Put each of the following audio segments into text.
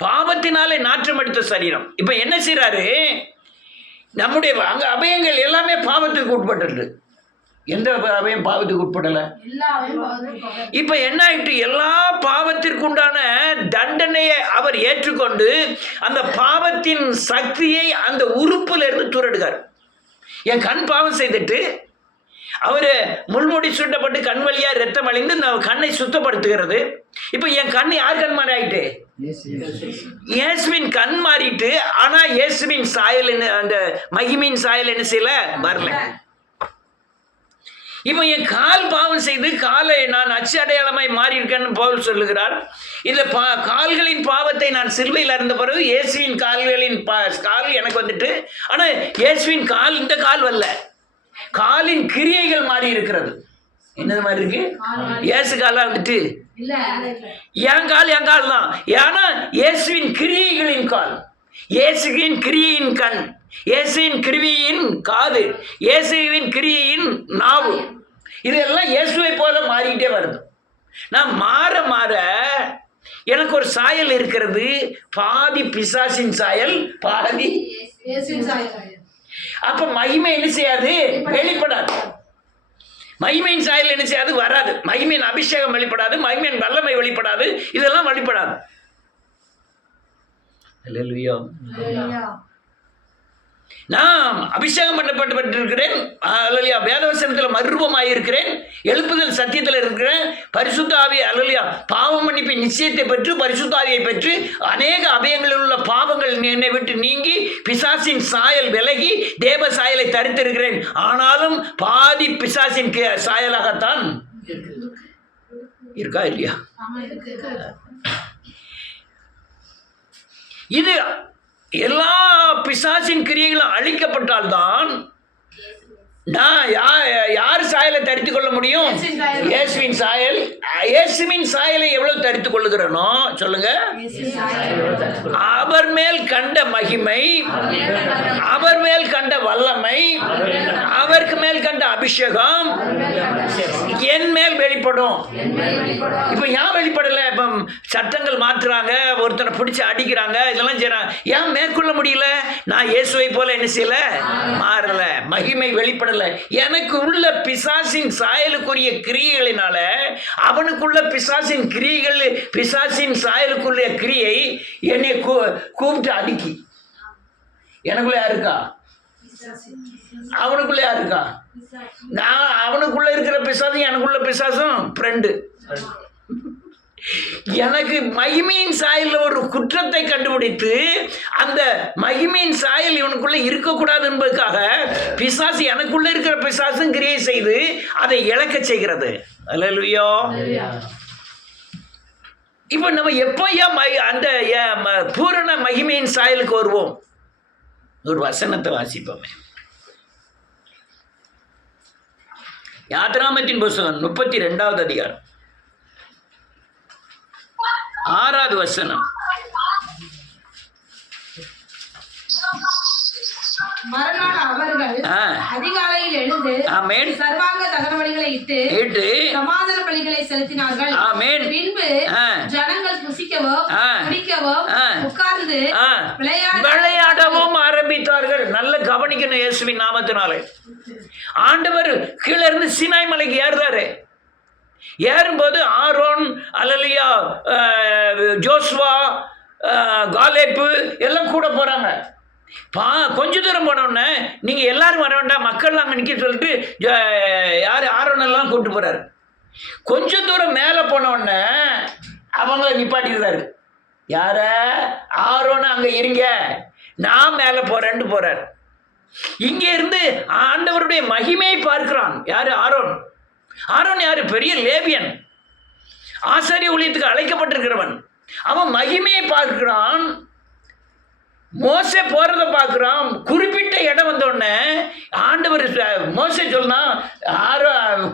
பாவத்தினாலே நாற்றம் எடுத்த சரீரம். இப்ப என்ன செய்யறாரு? நம்முடைய அங்க அபயங்கள் எல்லாமே பாவத்துக்கு உட்பட்டது. எந்த அபயம் பாவத்துக்கு உட்படல? இப்ப என்ன ஆயிட்டு? எல்லா பாவத்திற்கு உண்டான தண்டனையை அவர் ஏற்றுக்கொண்டு அந்த பாவத்தின் சக்தியை அந்த உறுப்புல இருந்து துரடுகார். என் கண் பாவம் செய்துட்டு அவரு முள்முடி சுட்டப்பட்டு கண் வழியா ரத்தம் அழிந்து கண்ணை சுத்தப்படுத்துகிறது. இப்ப என் கண் யார் கண் மாறி ஆயிட்டு? இயேசுவின் கண் மாறிட்டு. ஆனா இயேசுவின் சாயல் அந்த மகிமையின் சாயல் என்ன செய்யல? வரல. இப்ப என் கால் பாவம் செய்து காலை நான் அச்சு அடையாளமாய் மாறி இருக்கேன்னு பவுல் சொல்லுகிறார். இந்த கால்களின் பாவத்தை நான் சிலுவையில் அறிந்த பிறகு இயேசுவின் கால்களின் கால் எனக்கு வந்துட்டு. ஆனா இயேசுவின் கால் இந்த கால் வரல. காலின் கிரியைகள் மாறி இருக்கிறது. என்னது மாதிரி இருக்கு? இயேசு காலா வந்துட்டு என் கால் தான். ஏன்னா இயேசுவின் கிரியைகளின் கால், இயேசுவின் கிரியையின் கண், இயேசுவின் கிரியின் காது, இயேசுவின் கிரியையின் நாவு, இதெல்லாம் இயேசுவை போல மாறிக்கிட்டே வருது. நான் மாற மாற எனக்கு ஒரு சாயல் இருக்கிறது. பாதி பிசாசின் சாயல், பாதி. அப்ப மகிமை என்ன செய்யாது? வெளிப்படாது. மகிமையின் சாயல் என்ன செய்யாது? வராது. மகிமையின் அபிஷேகம் வெளிப்படாது, மகிமையின் வல்லமை வெளிப்படாது, இதெல்லாம் வெளிப்படாது. அல்லேலூயா. நான் அபிஷேகம் பண்ணப்பட்டிருக்கிறேன். அல்லேலூயா. வேதவசனத்தில் மறுரூபமாக இருக்கிறேன். எழுப்புதல் சத்தியத்தில் இருக்கிறேன். பரிசுத்த ஆவி அல்லேலூயா பாவ மன்னிப்பின் நிச்சயத்தை பெற்று பரிசுத்த ஆவியை பெற்று அநேக அபயங்களில் உள்ள பாவங்கள் என்னை விட்டு நீங்கி பிசாசின் சாயல் விலகி தேவ சாயலை தரித்திருக்கிறேன். ஆனாலும் பாதி பிசாசின் சாயலாகத்தான் இருக்கா இல்லையா? இது எல்லா பிசாசின் கிரியைகளும் அழிக்கப்பட்டால்தான் நான் யார் சாயலை தரித்துக் கொள்ள முடியும்? இயேசுவின் சாயல். இயேசுவின் சாயலை எவ்வளவு தரித்துக் கொள்ளுகிறனோ சொல்லுங்க. அவர் மேல் கண்ட மகிமை, அவர் மேல் கண்ட வல்லமை, அவருக்கு மேல் கண்ட அபிஷேகம் என் மேல் வெளிப்படும். இப்ப ஏன் வெளிப்படல? இப்ப சட்டங்கள் மாற்றுறாங்க, ஒருத்தனை பிடிச்சு அடிக்கிறாங்க, இதெல்லாம் செய்யறாங்க. ஏன் மேற்கொள்ள முடியல? நான் இயேசுவை போல என்ன செய்யல? மாறல. மகிமை வெளிப்படல. எனக்கு உள்ள பிசாசின் சாயலுக்குரிய கிரியைகளினால அவனுக்குள்ள பிசாசின் கிரியைகள், பிசாசின் சாயலுக்குள்ள கிரியை என்னை கூப்பிட்டு அடிக்கி. எனக்குள்ள யாருக்கா? அவனுக்குள்ள யாருக்கா? நான் அவனுக்குள்ள இருக்கிற பிசாசும் எனக்குள்ள பிசாசும் ஃப்ரெண்டு. எனக்கு மகிமையின் சாயல் ஒரு குற்றத்தை கண்டுபிடித்து அந்த மகிமையின் சாயல் இவனுக்குள்ள இருக்கக்கூடாது என்பதற்காக பிசாசு எனக்குள்ள இருக்கிற பிசாசும் கிரியை செய்து அதை இழக்க செய்கிறது. அல்லேலூயா. இப்ப நம்ம எப்பயா அந்த பூரண மகிமையின் சாயலுக்கு வருவோம்? ஒரு வசனத்தை வாசிப்போமே. யாத்ராமத்தின் புத்தகம் 32வது அதிகாரம் 6வது வசனம். மறுநாள் அவர்கள் அதிகாலையில் எழுந்து சர்வாங்க தகன பலிகளை இட்டு சமாதான பலிகளை செலுத்தினார்கள். பின்பு ஜனங்கள் புசிக்கவும் குடிக்கவும் உட்கார்ந்து விளையாடவும் ஆரம்பித்தார்கள். நல்ல கவனிக்கணும். இயேசுவின் நாமத்தினாலே ஆண்டவர் கீழே இருந்து சீனாய் மலைக்கு ஏறுறாரு. ஏறும்போது ஆரோன், அல்லேலூயா, ஜோஸ்வா, காலேப்பு எல்லாம் கூட போறாங்க. கொஞ்ச தூரம் போனோடனே நீங்க எல்லாரும் வர வேண்டாம், மக்கள் அங்கே நிற்க சொல்லிட்டு யார் ஆரோனெல்லாம் கூப்பிட்டு போறாரு. கொஞ்ச தூரம் மேலே போனோடனே அவங்கள நிப்பாட்டிடுறாரு. யார? ஆரோன அங்கே இருங்க, நான் மேலே போறேன்ட்டு போறாரு. இங்கே இருந்து ஆண்டவருடைய மகிமையை பார்க்கிறான். யாரு? ஆரோன். ஆரோன் யாரு? பெரிய லேவியன், ஆசாரிய ஊழியத்துக்கு அழைக்கப்பட்டிருக்கிறவன். அவன் மகிமையை பார்க்கிறான். மோசே போறத பார்க்கிறான். குறிப்பிட்ட இடம் வந்தோடனே ஆண்டவர் மோசே சொன்னா,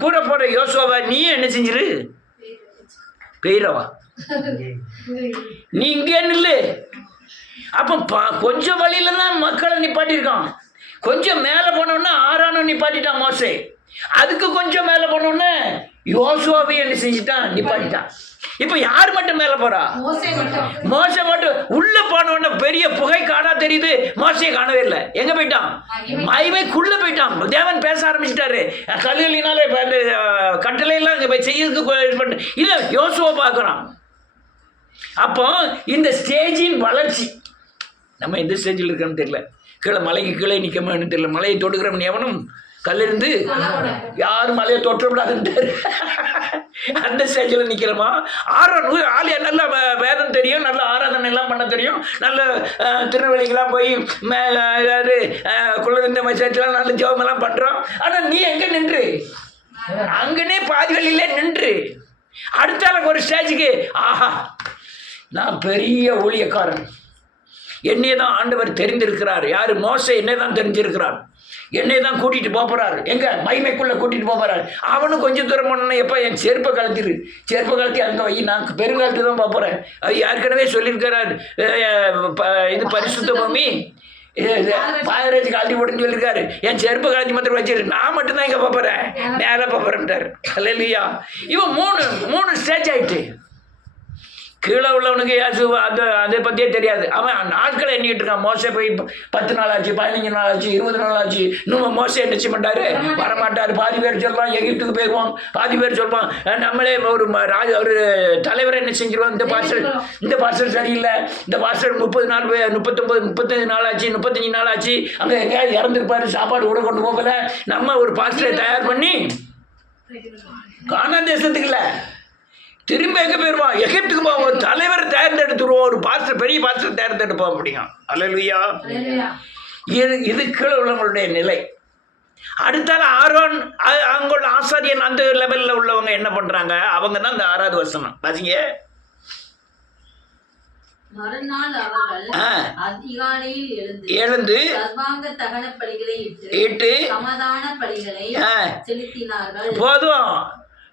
கூட போற யோசுவாவை நீ என்ன செஞ்சிரு? பெயரவா நீ இங்கே நில்லு. அப்ப கொஞ்சம் வழியில தான் மக்களை நிப்பாட்டியிருக்கான். கொஞ்சம் மேலே போனோன்னா ஆரோனை நிப்பாட்டிட்டான் மோசே. அதுக்கு கொஞ்சம் மேலே போனோன்னே யோசுவாவை என்ன செஞ்சுட்டான், நிப்பாட்டிட்டான். இப்ப யார் மட்டும் மேல போறா? மோசே மட்டும். உள்ள போனவன பெரிய புகை காணா தெரியுது, மோசையை காணவே இல்லை. எங்க போயிட்டான்? மகிமைக்குள்ள போயிட்டான். தேவன் பேச ஆரம்பிச்சிட்டாரு. கல்லுகளினாலே கட்டளை எல்லாம் செய்யறதுக்கு இதை யோசுவா பார்க்கறான். அப்போ இந்த ஸ்டேஜின் வளர்ச்சி நம்ம எந்த ஸ்டேஜில் இருக்கோம்னு தெரியல. கீழே மலைக்கு கீழே நிற்கணும்னு தெரியல. மலையை தொடுக்கிறவன் எவனும் கல்லிருந்து யாரும் மலையை தொற்றக்கூடாதுன்றாரு. அந்த ஸ்டேஜில் நிற்கிறோமா? ஆள் நல்ல வேதம் தெரியும், நல்ல ஆராதனை எல்லாம் பண்ண தெரியும், நல்ல திருநெல்வேலிக்கெல்லாம் போய் குளிர்ந்த மச்சலாம் நல்ல ஜெபமெல்லாம் பண்ணுறோம். ஆனால் நீ எங்கே நின்று? அங்கனே பாதி வழியிலே நின்று அடுத்தால ஒரு ஸ்டேஜுக்கு ஆஹா நான் பெரிய ஊழியக்காரன், என்னை தான் ஆண்டவர் தெரிந்திருக்கிறார். யாரு? மோசே என்னை தான் தெரிஞ்சிருக்கிறார், என்னை தான் கூட்டிகிட்டு போகிறார். எங்கே? மகிமைக்குள்ளே கூட்டிகிட்டு போகிறார். அவனும் கொஞ்சம் தூரம் போனோன்னா எப்போ என் செருப்பை கழட்டிடு, செருப்பை கழட்டி அங்கே வை, நான் பெருங்காலத்து தான் போகிறேன். ஏற்கனவே சொல்லியிருக்கிறார். இது பரிசுத்த பூமி பாதராஜ் கழட்டி போட்டுன்னு சொல்லியிருக்காரு. என் செருப்பை கழட்டி மாத்திரம் வச்சிரு, நான் மட்டும்தான் இங்கே போகிறேன், மேலே போகிறேன்ட்டார். அல்லேலூயா. இவன் மூணு ஸ்டேஜ் ஆகிட்டு. கீழே உள்ளவனுக்கு அதை பற்றியே தெரியாது. அவன் நாட்களை எண்ணிக்கிட்டு இருக்கான். மோசே போய் 10 நாள் ஆச்சு, 15 நாள் ஆச்சு, 20 நாள் ஆச்சு. இன்னும் மோசே என்ன செய்ய மாட்டாரு? வரமாட்டார். பாதி பேர் சொல்லுவான் எகிப்துக்கு போயிடுவோம், பாதி பேர் சொல்லுவான் நம்மளே ஒரு ஒரு தலைவரை என்ன செஞ்சிருவோம், இந்த பாஸ்டர் சரியில்லை, இந்த பாஸ்டர் 30 நாள் 35 நாள் ஆச்சு, 35 நாள் ஆச்சு, அங்கே எங்கேயாவது இறந்துருப்பாரு, சாப்பாடு கூட கொண்டு போகல. நம்ம ஒரு பாஸ்டரை தயார் பண்ணி கானான் தேசத்துக்கு இல்லை, திரும்ப எங்கே போயிடுவான்? எகிப்துக்கு போவோம். ஒரு தலைவர் தேர்ந்தெடுத்துருவோம், ஒரு பாஸ்டர், பெரிய பாஸ்டர் தேர்ந்தெடுத்து போக முடியும். அல்லேலூயா. இது கீழே உள்ளவங்களுடைய நிலை. அடுத்தால ஆரோன், அங்குள்ள ஆசாரியன், அந்த லெவலில் உள்ளவங்க என்ன பண்ணுறாங்க? அவங்க தான் இந்த 6வது வசனம் வாசிங்க. மறுநாள் அவர்கள் அதிகாலையில் எழுந்து சர்வாங்க தகன பலிகளை இட்டு சமாதான பலிகளை செலுத்தினார்கள். போதும்.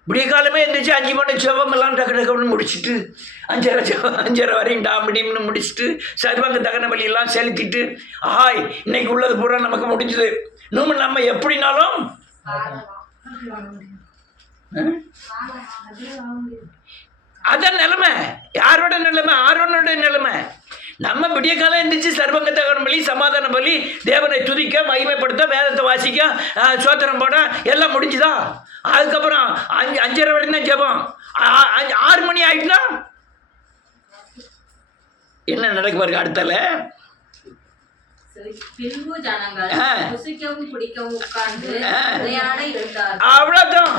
விடிய காலமே இருந்துச்சு, 5 மணி ஜெபம் எல்லாம் டக்கு டக்குன்னு முடிச்சுட்டு 5:30 வரையும் டாமிடிம்னு முடிச்சுட்டு சர்வாங்க தகன பலியெல்லாம் செலுத்திட்டு ஆய் இன்னைக்கு உள்ளது பூரா நமக்கு முடிஞ்சது. இன்னும் நம்ம எப்படினாலும் அதான் நிலைமை. யாரோட நிலைமை? ஆரோனோட நிலைமை. நம்ம விடிய காலம் இருந்துச்சு, சர்வங்க தகன பலி, சமாதான பலி, தேவனை துதிக்க, மகிமைப்படுத்த, வேதத்தை வாசிக்க, சோத்திரம் போட எல்லாம் முடிஞ்சுதா? அதுக்கப்புறம் 5:30 வரைக்கும் தான் ஜெபம். 6 மணி ஆயிட்டுனா என்ன நடக்க பாருங்க? அடுத்தால அவ்வளவுதான்.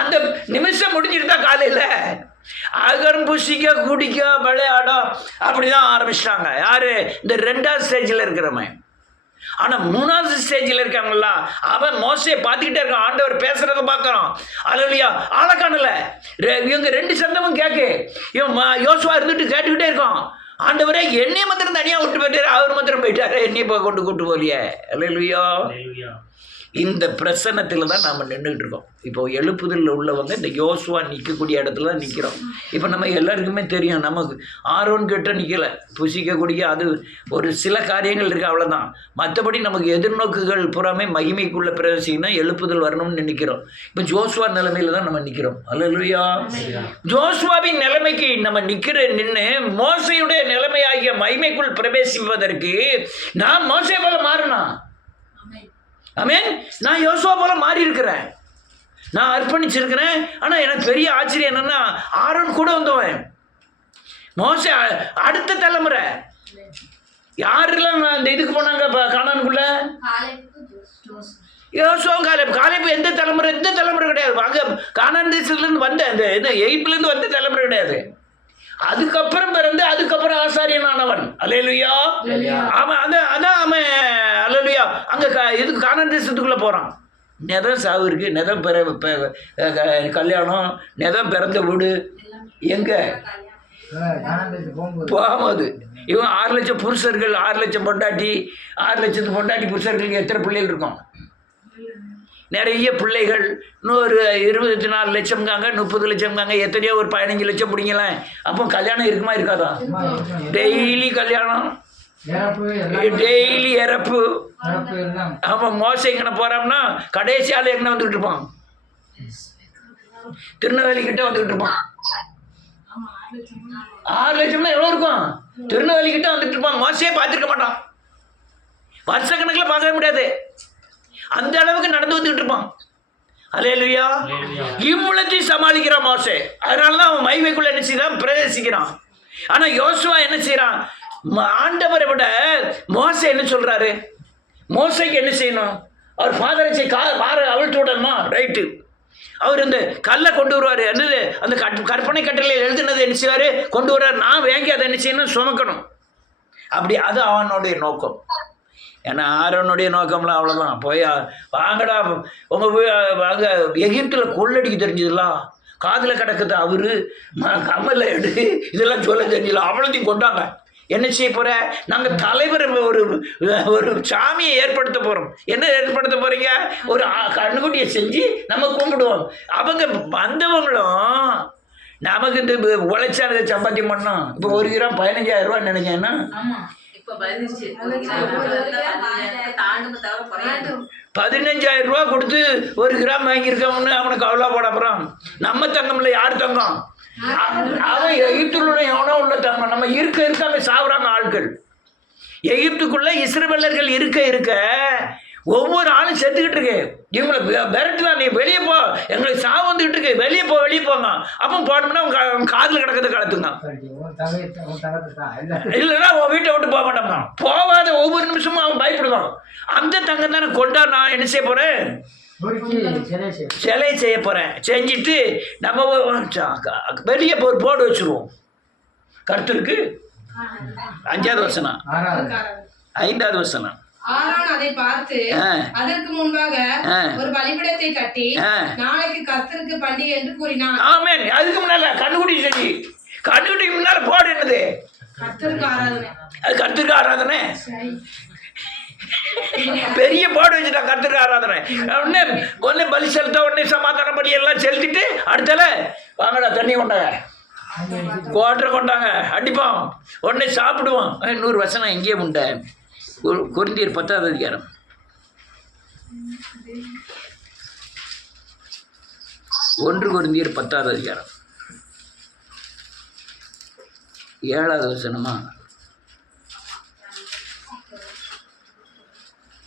அந்த நிமிஷம் முடிஞ்சிருந்தா காலையில அகரம் புசிக்க, குடிக்க, விளையாட அப்படிதான் ஆரம்பிச்சிட்டாங்க. யாரு? இந்த 2வது ஸ்டேஜில் இருக்கிறவன். ஆனா 3வது ஸ்டேஜில் இருக்காங்களா, அவன் மோசையை பார்த்துக்கிட்டே இருக்கான். ஆண்டவர் பேசுறத பார்க்கறான். அல்லேலூயா. ஆளை காணல. இவங்க 2 சத்தமும் கேட்கு. இவன் யோசுவா இருந்துட்டு கேட்டுக்கிட்டே இருக்கான். ஆண்டவரே என்னைய மாத்திரம் தனியாக விட்டு போயிட்டாரு, அவர் மாத்திரம் போயிட்டாரு, என்னைய கூட்டு போலியே. அல்லேலூயா. இந்த பிரசன்னத்தில் தான் நாம் நின்றுக்கிட்டு இருக்கோம். இப்போ எழுப்புதலில் உள்ளவங்க இந்த யோசுவா நிற்கக்கூடிய இடத்துல தான் நிற்கிறோம். இப்போ நம்ம எல்லாருக்குமே தெரியும், நமக்கு ஆரோன் கிட்ட நிற்கலை, புசிக்கக்கூடிய அது ஒரு சில காரியங்கள் இருக்குது, அவ்வளோதான். மற்றபடி நமக்கு எதிர்நோக்குகள் புறாமே மகிமைக்குள்ளே பிரவேசிக்கணும், எழுப்புதல் வரணும்னு நினைக்கிறோம். இப்போ ஜோசுவா நிலைமையில தான் நம்ம நிற்கிறோம். அல்லேலூயா. ஜோசுவாவின் நிலைமைக்கு நம்ம நின்று மோசையுடைய நிலைமையாகிய மகிமைக்குள் பிரவேசிப்பதற்கு நான் மோசை போல மாறணும். ஆமென். நான் யோசுவா போல மாறி இருக்கிறேன், நான் அர்ப்பணிச்சிருக்கிறேன். ஆனால் எனக்கு பெரிய ஆச்சரியம் என்னன்னா, ஆரோன் கூட வந்தவன் மோசே அடுத்த தலைமுறை. யாரெல்லாம் அந்த இதுக்கு போனாங்க கானானுக்குள்ள? யோசுவாவும் காலேப் எந்த தலைமுறை கிடையாது. அங்கே கானான் தேசத்துலேருந்து வந்த அந்த எகிப்துலேருந்து வந்த தலைமுறை கிடையாது. அதுக்கப்புறம் பிறந்து அதுக்கப்புறம் ஆசாரியனானவன். அல்லேலூயா. அவன் அதான் அவன் அல்லேலூயா. அங்கே இதுக்கு கானான் தேசத்துக்குள்ளே போகிறான். நெதம் சாவு இருக்கு, நெதம் கல்யாணம், நெதம் பிறந்த வீடு எங்கே போகும்போது இவன் 6 லட்சம் புருஷர்கள், 6 லட்சம் பொண்டாட்டி, 6 லட்சத்து பொண்டாட்டி புருஷர்களுக்கு எத்தனை பிள்ளைகள் இருக்கும்? நிறைய பிள்ளைகள். இன்னொரு 24 லட்சம்காங்க, 30 லட்சம்காங்க, எத்தனையோ ஒரு 15 லட்சம் பிடிங்கலாம். அப்போ கல்யாணம் இருக்குமா இருக்காதா? டெய்லி கல்யாணம், டெய்லி இறப்பு. ஆமாம். மோசை எங்கே போகிறோம்னா கடைசி ஆள் எங்கே வந்துக்கிட்டு இருப்பான்? திருநெல்வேலிக்கிட்ட வந்துக்கிட்டு இருப்பான். 6 லட்சம்னா எவ்வளோ இருக்கும்? திருநெல்வேலிக்கிட்ட வந்துட்டு இருப்பான். மோசையே பார்த்துருக்க மாட்டான். வருஷக்கணக்கில் பார்க்கவே முடியாது. அந்த அளவுக்கு நடந்து வந்துட்டு இருப்பான். அல்லேலூயா. இவ்வளத்தையும் சமாளிக்கிறான் மோசே. அதனால தான் அவன் மகிமைக்குள்ள என்ன செய்யறான்? பிரவேசிக்கிறான். ஆனா யோசுவா என்ன செய்யறான்? ஆண்டவரை விட மோசே என்ன சொல்றாரு? மோசைக்கு என்ன செய்யணும்? அவர் பாதரட்சை அவிழ்த்து விடணுமா? ரைட்டு. அவர் இந்த கல்லை கொண்டு வருவார். என்னது அந்த கற்பனை கட்டளையில் எழுதுனது என்ன செய்வார்? கொண்டு வருவார். நான் வாங்கி அதை என்ன செய்யணும்? சுமக்கணும். அப்படி அது அவனுடைய நோக்கம். ஏன்னா ஆரோனுடைய நோக்கம்லாம் அவ்வளோதான். போய் வாங்கடா வாங்க எகிப்தில் கொள்ளடிக்க தெரிஞ்சதுலாம் காதில் கிடக்குது அவரு கம்மல எடு இதெல்லாம் சொல்ல தெரிஞ்சல அவ்வளோத்தையும் கொண்டாங்க. என்ன செய்ய போகிற? நாங்கள் தலைவர் ஒரு சாமியை ஏற்படுத்த போகிறோம். என்ன ஏற்படுத்த போகிறீங்க? ஒரு கண்ணுக்குட்டியை செஞ்சு நம்ம கும்பிடுவோம். அவங்க வந்தவங்களும் நமக்கு இந்த உழைச்சானதை சம்பாத்தியம் பண்ணோம். இப்போ 1 கிராம் 15,000 ரூபான்னு நினைச்சேன்னா 15,000 ரூபா கொடுத்து 1 கிராம் வாங்கியிருக்கவன்னு அவனுக்கு அவ்வளோ போட போகிறான். நம்ம தங்கம்ல யார் தங்கம்? அவன் எகிப்துள்ள எவனோ உள்ள தங்கம். நம்ம இருக்க அங்கே சாவுறாங்க ஆட்கள். எகிப்துக்குள்ள இஸ்ரவேலர்கள் இருக்க ஒவ்வொரு ஆளும் செத்துக்கிட்டு இருக்கு. இவங்களை விரட்டுதான், நீ வெளியே போ, எங்களுக்கு சாவு வந்துக்கிட்டு இருக்கு, வெளியே போங்க. அப்போ போனோம்னா அவங்க காதில் கிடக்கிறத கலத்துங்க. இல்லைன்னா உன் வீட்டை விட்டு போக மாட்டாங்க. போகாத ஒவ்வொரு நிமிஷமும் அவன் பயப்படுவான். அந்த தங்கம் தானே கொண்டா நான் என்ன செய்ய போகிறேன்? சிலை செய்ய போகிறேன். செஞ்சுட்டு நம்ம வெளியே ஒரு போர்டு வச்சுருவோம். கர்த்தருக்கு 5வது வசனம் 5வது வசனம். ஆரோன் அதை பார்த்து அதற்கு முன்பாக ஒரு பலிபீடத்தை கட்டி நாளைக்கு கர்த்தருக்கு பண்டிகை என்று கூறினான். ஆமென். அதுக்கு முன்னால கண்ணுக்குட்டி செஞ்சு கண்ணுக்குட்டிக்கு முன்னால போடு என்னது? கர்த்தருக்கு ஆராதனை. அது கர்த்தருக்கு ஆராதனை. பெரிய போர்டு வச்சுட்டான் கர்த்தருக்கு ஆராதனை. உடனே பலி செலுத்த, உடனே சமாதான பலி எல்லாம் செலுத்திட்டு அடுத்தால வாங்கடா தண்ணி கொண்டாங்க, கோட்டரை கொண்டாங்க, அடிப்பான், உடனே சாப்பிடுவான். 100 வசனம் எங்கேயே உண்ட? கொரிந்தியர் 10வது அதிகாரம் 1 கொரிந்தியர் 10வது அதிகாரம் 7வது வசனமா?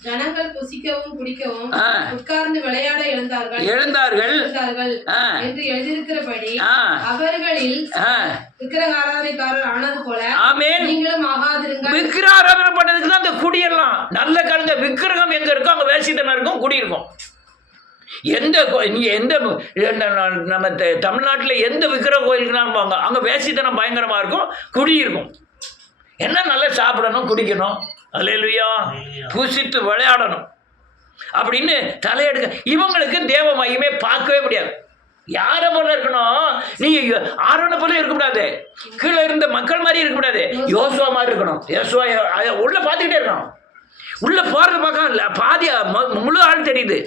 ஜனங்கள் புசிக்கவும் குடிக்கவும் உட்கார்ந்து விளையாட எழுந்தார்கள் என்று எழுதியிருக்கிறபடி அவர்களில் விக்கிரக ஆராதனைக்காரர் ஆனது போல நீங்களும் ஆகாதிருங்கள். விக்கிரக ஆராதனை பண்ணதுக்கு தான் அந்த குடியெல்லாம் நல்ல கலந்த விக்கிரகம் எங்க இருக்கும் அங்க வேசித்தனம் இருக்கும், குடி இருக்கும். நம்ம தமிழ்நாட்டில் எந்த விக்கிரக கோயிலுக்குனாலும் போங்க, அங்க வேசித்தனம் பயங்கரமா இருக்கும், குடி இருக்கும். என்ன நல்லா சாப்பிடணும், குடிக்கணும், அல்லேலூயா, பூசித்து விளையாடணும் அப்படின்னு தலையெடுக்க. இவங்களுக்கு தேவ மகிமை பார்க்கவே முடியாது. யாரை போல இருக்கணும்? நீங்க ஆரோனை போல இருக்கக்கூடாது, கீழே இருந்த மக்கள் மாதிரி இருக்கக்கூடாது, யோசுவா மாதிரி இருக்கணும். யோசுவா உள்ள பார்த்துக்கிட்டே இருக்கணும். உள்ள போறது பக்கம் இல்லை, பாதி முழு ஆள் தெரியுது.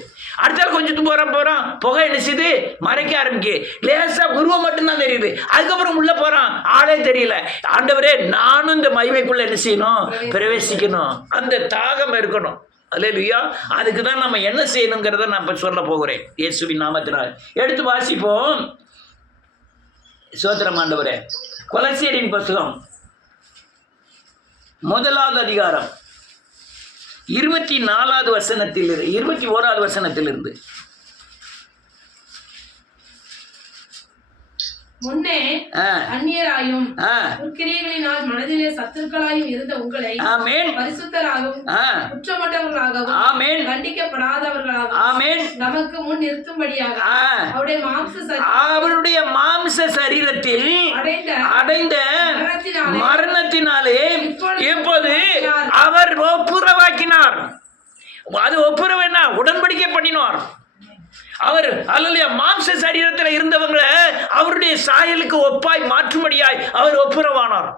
அடுத்தாலும் கொஞ்சம் போறான் புகை நினைச்சுது மறைக்க ஆரம்பிக்கு, லேசா உருவம் மட்டும்தான் தெரியுது. அதுக்கப்புறம் உள்ள போறான், ஆளே தெரியல. ஆண்டவரே நானும் இந்த மகிமைக்குள்ள என்ன செய்யணும்? பிரவேசிக்கணும். அந்த தாகம் இருக்கணும். அல்லேலூயா. அதுக்கு தான் நம்ம என்ன செய்யணுங்கிறத நான் இப்போ சொல்ல போகிறேன். இயேசுவின் நாமத்தினால் எடுத்து வாசிப்போம். சோத்திரம் ஆண்டவரே. கொலோசியரின் புத்தகம் 1வது அதிகாரம் 24வது வசனத்திலிருந்து 21வது வசனத்திலிருந்து. முன்னே அந்நியராயும் கிரியைகளினால் மனதிலே சத்துருக்களாயும் இருந்த உங்களை பரிசுத்தராகவும் குற்றமற்றவர்களாகவும் தண்டிக்கப்படாதவர்களாகவும் நமக்கு முன் நிறுத்தும்படியாக அவருடைய மாம்ச சரீரத்தில் அடைந்த மரணத்தினாலே இப்போது அவர் ஒப்புரவாக்கினார். அது ஒப்புரவு என்ன? உடன்படிக்கை பண்ணினார். அவர் அல்லேலூயா மாம்ச சரீரத்தில் இருந்தவங்களை அவருடைய சாயலுக்கு ஒப்பாய் மாற்றும்படியாய் அவர் ஒப்புரவானார்.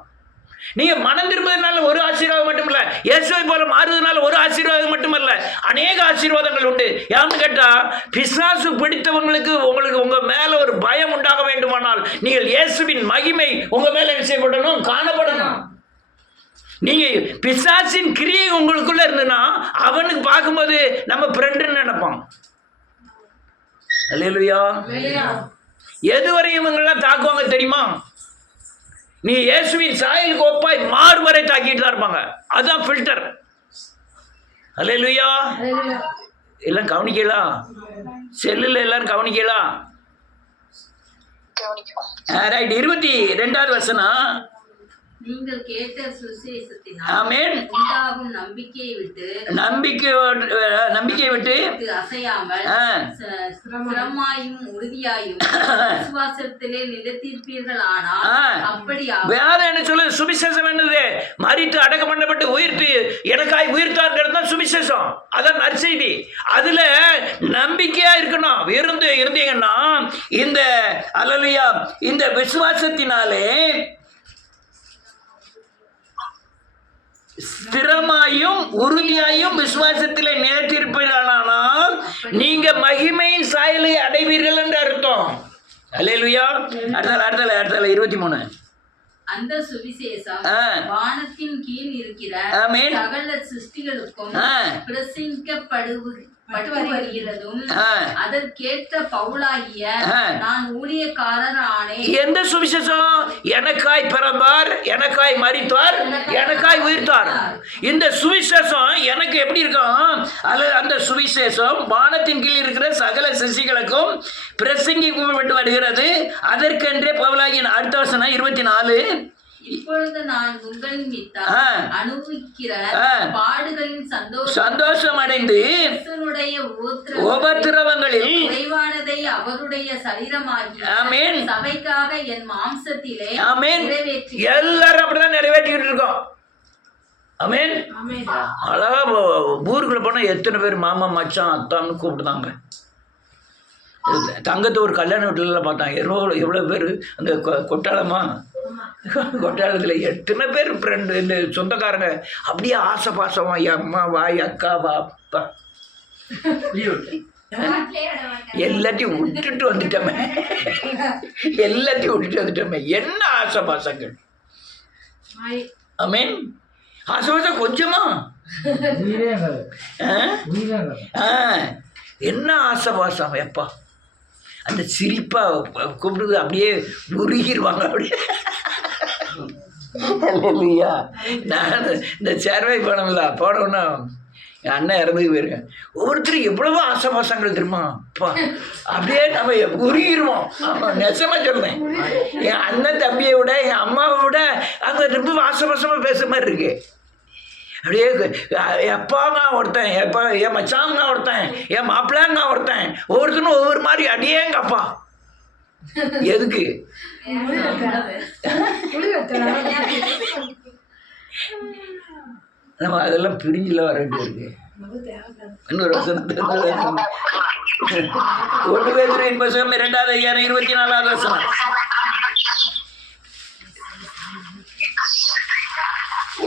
நீங்க மனம் திரும்புவதனால ஒரு ஆசீர்வாதம் மட்டுமல்ல, இயேசுவை போல மாறுவதனால ஒரு ஆசீர்வாதம் மட்டுமல்ல, அநேக ஆசீர்வாதங்கள் உண்டு. யாருன்னு கேட்டா, பிசாசு பிடித்தவங்களுக்கு உங்களுக்கு உங்க மேல ஒரு பயம் உண்டாக வேண்டுமானால் நீங்கள் இயேசுவின் மகிமை உங்க மேல என்ன செய்யப்படணும்? காணப்படணும். நீங்க பிசாசின் கிரியை உங்களுக்குள்ள இருந்துன்னா அவனுக்கு பார்க்கும்போது நம்ம ஃப்ரெண்டுன்னு நினைப்பான். அல்லேலூயா. எதுவரையும் இவங்கெல்லாம் தாக்குவாங்க தெரியுமா? நீ இயேசுவின் சாயலுக்கு ஒப்பாய் மாறு வரை தாக்கிட்டு தான் இருப்பாங்க. அதுதான் ஃபில்டர். அல்லேலூயா. எல்லாம் கவனிக்கலாம், செல்லுல எல்லாரும் கவனிக்கலாம். ரைட். 22வது வசனம். நீங்கள் கேட்ட சுவிசேஷத்தினால் ஆமென். உண்டாகும் நம்பிக்கையை விட்டு அசையாமல் சிரமாயும் உறுதியாயும் விசுவாசத்திலே நிலைத்திருப்பீர்கள். ஆனால் அப்படி வேற என்ன சொல்லு? சுவிசேஷம் என்னது? மரித்து அடக்கம் பண்ணப்பட்டு உயிர்த்து எனக்காய் உயிர்த்தார்கிறது தான் சுவிசேஷம். அதான் நற்செய்தி. அதுல நம்பிக்கையா இருக்கணும். இருந்தீங்கன்னா இந்த அல்லேலூயா இந்த விசுவாசத்தினாலே ஸ்திரமாயும் உறுதியாயும் விசுவாசத்திலே நிலைத்திருப்பீர்களானால் நீங்க மகிமையின் சாயலை அடைவீர்கள் என்று அர்த்தம். அல்லேலூயா. அடுத்தல 23. அந்த சுவிசேஷம் வானத்தின் கீழ் இருக்கிற சகல சிருஷ்டிகளுக்கும் பிரசங்கிக்கப்படுகிறதும் அதற்கேற்ற பவுலாகிய நான் ஊழியக்காரர் ஆனேன். எந்த சுவிசேஷம்? எனக்காய் பிறந்தார், எனக்காய் மரித்தார், எனக்காய் உயிர்த்தார். இந்த சுவிசேஷம் எனக்கு எப்படி இருக்கும்? அந்த சுவிசேஷம் வானத்தின் கீழ் இருக்கிற சகல சிருஷ்டிகளுக்கும் பிரசங்கிக்கப்பட்டு வருகிறது. அதற்கென்றே பவுலாகிய. அடுத்த வசனம் 24. இப்பொழுது நான் உங்கள் நிமித்தம் அனுபவிக்கிற பாடுகளின் சந்தோஷம் அடைந்து உபத்திரவங்களில் குறைவானதை அவருடைய சரீரமாகி சபைக்காக என் மாம்சத்திலே எல்லாரும் அப்படிதான் நிறைவேற்றிட்டு இருக்கோம். ஆமென். அழகா ஊருக்குள்ள போனா எத்தனை பேர் மாமா மச்சான் அத்தான்னு கூப்பிடுதாங்க. தங்கத்தை ஒரு கல்யாண வீட்டுல பார்த்தாங்க. எவ்வளவு பேர் அந்த கொட்டாளத்தில் எத்தனை பேர் ஃப்ரெண்டு இந்த சொந்தக்காரங்க அப்படியே ஆசை பாசமா அம்மா வாய் அக்கா வாப்பா எல்லாத்தையும் விட்டுட்டு வந்துட்டோமே. என்ன ஆசை பாசங்கள். ஆமென். ஆசை பாசம் கொஞ்சமா என்ன ஆசை பாசம் எப்பா அந்த சிரிப்பா கூப்பிடுது அப்படியே உருகிடுவாங்க. அப்படியே நான் இந்த சேர்வை போனோம்ல, போனோன்னா என் அண்ணன் இறந்துக்கு போயிருக்கேன். ஒவ்வொருத்தரும் எவ்வளவோ ஆசபாசங்கள் தெரியுமா அப்பா, அப்படியே நம்ம உருகிடுவோம். ஆமாம், நெசமா சொல்றேன். என் அண்ணன் தம்பியை விட என் அம்மாவை விட அங்கே ரொம்ப ஆசபாசமாக பேசுற மாதிரி இருக்கு. அப்படியே எப்பாங்க ஒருத்தன், என் மச்சாங்க ஒருத்தன், என் மாப்பிள்ளாங்க ஒருத்தன், ஒவ்வொருத்தனும் ஒவ்வொரு மாதிரி. அடியேங்க அப்பா எதுக்கு? நம்ம அதெல்லாம் பிரிஞ்சில வர வேண்டியிருக்கு. இன்னொரு வருஷம் 1 பேதுரு 2:24 வசனம்.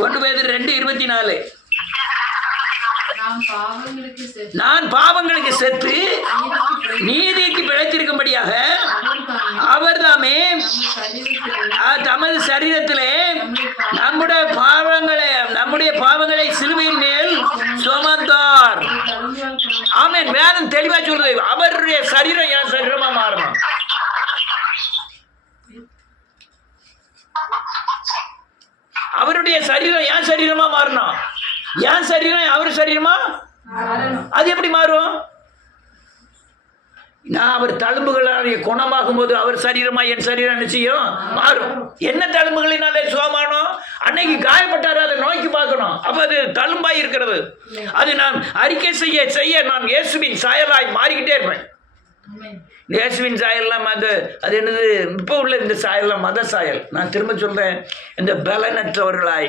1 பேதுரு 2:24. நான் பாவங்களுக்கு செத்து நீதிக்கு பிழைத்திருக்கும்படியாக அவர் தாமே தமது சரீரத்திலே நம்முடைய பாவங்களை சிலுவையின் மேல் சுமந்தார். ஆமென். வேதம் தெளிவா சொல்றது. அவருடைய சரீரம் என் சரீரமா மாறணும். அவருடைய சரீரம் என் சரீரமா மாறணும். என் சரீரம் அவர் சரீரமா அது எப்படி மாறும்? நான் அவர் தழும்புகளால் குணமாகும் போது அவர் சரீரமா என் சரீரம் நிச்சயம் மாறும். என்ன தழும்புகளினாலே சுகமானோம்? அன்னைக்கு காயப்பட்டாரு, அதை நோக்கி பார்க்கணும். அப்ப அது தழும்பாய் இருக்கிறது. அது நான் அறிக்கை செய்ய நான் இயேசுவின் சாயலாய் மாறிக்கிட்டே இருப்பேன். இயேசுவின் சாயல்லாம் அது என்னது? இப்போ உள்ள இந்த சாயல்லாம் மத சாயல். நான் திரும்ப சொல்றேன், இந்த பலனற்றவர்களாய்,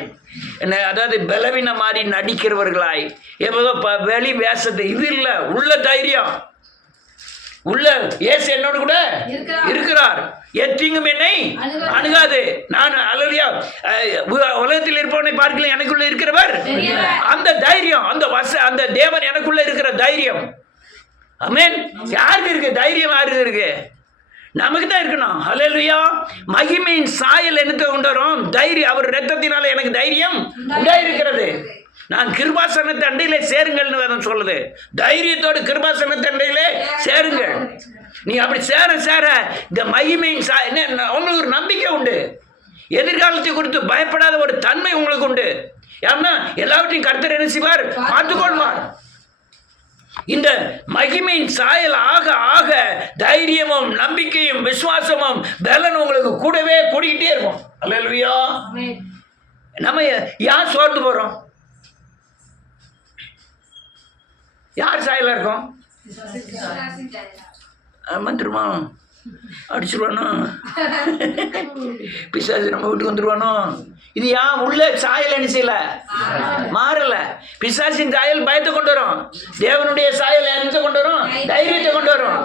அதாவது பலவீன மாதிரி நடிக்கிறவர்களாய், எப்போதோ வெளி வேஷத்தை இது இல்லை, உள்ள தைரியம் உள்ள இயேசு என்னோடு கூட இருக்கிறார். எத்தீங்கும் என்னை அணுகாது. நான் அல்லேலூயா உலகத்தில் இருப்பவனை பார்க்கல, எனக்குள்ள இருக்கிறவர். அந்த தைரியம், அந்த தேவன் எனக்குள்ள இருக்கிற தைரியம். ஆமென். யாருக்கு இருக்கு தைரியம்? யாருக்கு இருக்கு? நமக்கு தான் இருக்கணும். அல்லேலூயா. மகிமையின் சாயல் எனக்கு கொண்டு வரும் தைரியம். அவர் இரத்தத்தினால எனக்கு தைரியம் உண்டாயிருக்கிறது. நான் கிருபாசனத்தை அண்டையிலே சேருங்கள்னு வேதம் சொல்லுது. தைரியத்தோடு கிருபாசனத்தை அண்டையிலே சேருங்கள். நீ அப்படி சேர சேர இந்த மகிமையின் உங்களுக்கு ஒரு நம்பிக்கை உண்டு. எதிர்காலத்தை குறித்து பயப்படாத ஒரு தன்மை உங்களுக்கு உண்டு. ஏன்னா எல்லாவற்றையும் கர்த்தர் என்ன செய்வார்? பார்த்துக்கொள்வார். இந்த மகிமையின் சாயல் ஆக ஆக தைரியமும் நம்பிக்கையும் விசுவாசமும் பலன் உங்களுக்கு கூடவே கூடிக்கிட்டே இருக்கும். அல்லேலூயா. நம்ம யார் சோர்ந்து போறோம்? யார் சாயலா இருக்கோம்? வந்துருமா? அடிச்சிருவானோ? பிசாசு நம்ம வீட்டுக்கு வந்துருவானோ? இது ஏன் உள்ள சாயல் என்ன செய்யல? மாறல. பிசாசின் சாயல் பயத்தை கொண்டு வரும். தேவனுடைய சாயல் என்னத்தை கொண்டு வரும்? தைரியத்தை கொண்டு வரும்.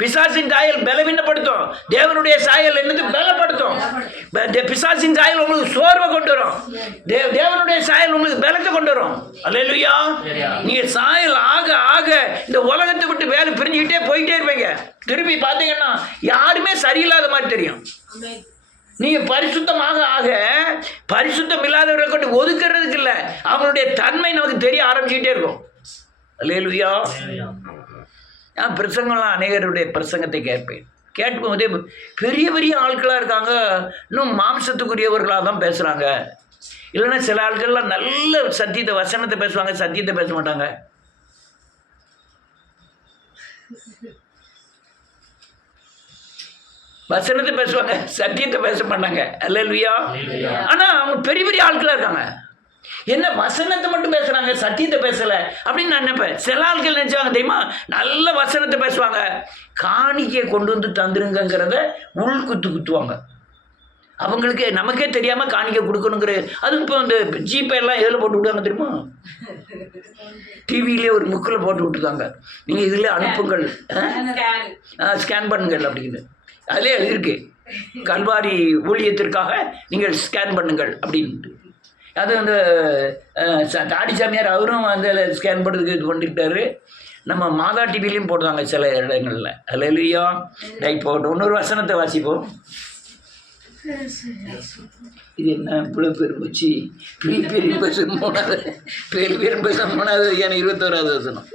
பிசாசின் சாயல் பலவீனப்படுத்தும். தேவனுடைய சாயல் என்னது? பலப்படுத்தும். பிசாசின் சாயல் உங்களுக்கு சோர்வை கொண்டு வரும். தேவனுடைய சாயல் உங்களுக்கு பலத்தை கொண்டு வரும். அல்லேலூயா. நீங்க சாயல் ஆக ஆக இந்த உலகத்தை விட்டு வேலை பிரிஞ்சுக்கிட்டே போயிட்டே இருப்பீங்க. திருப்பி பார்த்தீங்கன்னா யாருமே சரியில்லாத மாதிரி தெரியும். நீங்க பரிசுத்தமாக ஆக பரிசுத்தம் இல்லாதவர்களை கொண்டு ஒதுக்குறதுக்கு இல்லை, அவங்களுடைய தன்மை நமக்கு தெரிய ஆரம்பிச்சுக்கிட்டே இருக்கும். அல்லேலூயா. நான் பிரசங்கம்லாம் அநேகருடைய பிரசங்கத்தை கேட்பேன். கேட்கும் போதே பெரிய பெரிய ஆட்களாக இருக்காங்க, இன்னும் மாம்சத்துக்குரியவர்களாக தான் பேசுகிறாங்க. இல்லைன்னா சில ஆட்கள்லாம் நல்ல சத்தியத்தை வசனத்தை பேசுவாங்க, சத்தியத்தை பேச மாட்டாங்க. வசனத்தை பேசுவாங்க, சத்தியத்தை பேச மாட்டாங்க. அல்லேலூயா. ஆனா அவங்க பெரிய பெரிய ஆட்களா இருக்காங்க. என்ன வசனத்தை மட்டும் பேசுறாங்க, சத்தியத்தை பேசல அப்படின்னு நான் நினைப்பேன். சில ஆட்கள் நினைச்சாங்க தெரியுமா, நல்ல வசனத்தை பேசுவாங்க, காணிக்கையை கொண்டு வந்து தந்துருங்கிறத உள்குத்து குத்துவாங்க. அவங்களுக்கு நமக்கே தெரியாம காணிக்கை கொடுக்கணுங்கிற அது இப்போ இந்த ஜிபே எல்லாம் எதில் போட்டு விடுவாங்க தெரியுமா? டிவியிலே ஒரு முக்கில் போட்டு விட்டுருக்காங்க, நீங்கள் இதில் அனுப்புங்கள், ஸ்கேன் பண்ணுங்கள் அப்படின்னு. அதிலே எழுதியிருக்கு, கல்வாரி ஊழியத்திற்காக நீங்கள் ஸ்கேன் பண்ணுங்கள் அப்படின்ட்டு. அது அந்த தாடிசாமியார் அவரும் அந்த ஸ்கேன் பண்ணுறதுக்கு இது பண்ணிட்டாரு. நம்ம மாதா டிவிலையும் போடுவாங்க சில இடங்களில். அதில் இல்லையா? ரைட், போட்டோம். இன்னொரு வசனத்தை வாசிப்போம். இது என்ன புல பெரும்பூச்சி? பெரிய பசம் 3வது, பெரிய பசம் 3வது அதிகாரம் 21வது வசனம்.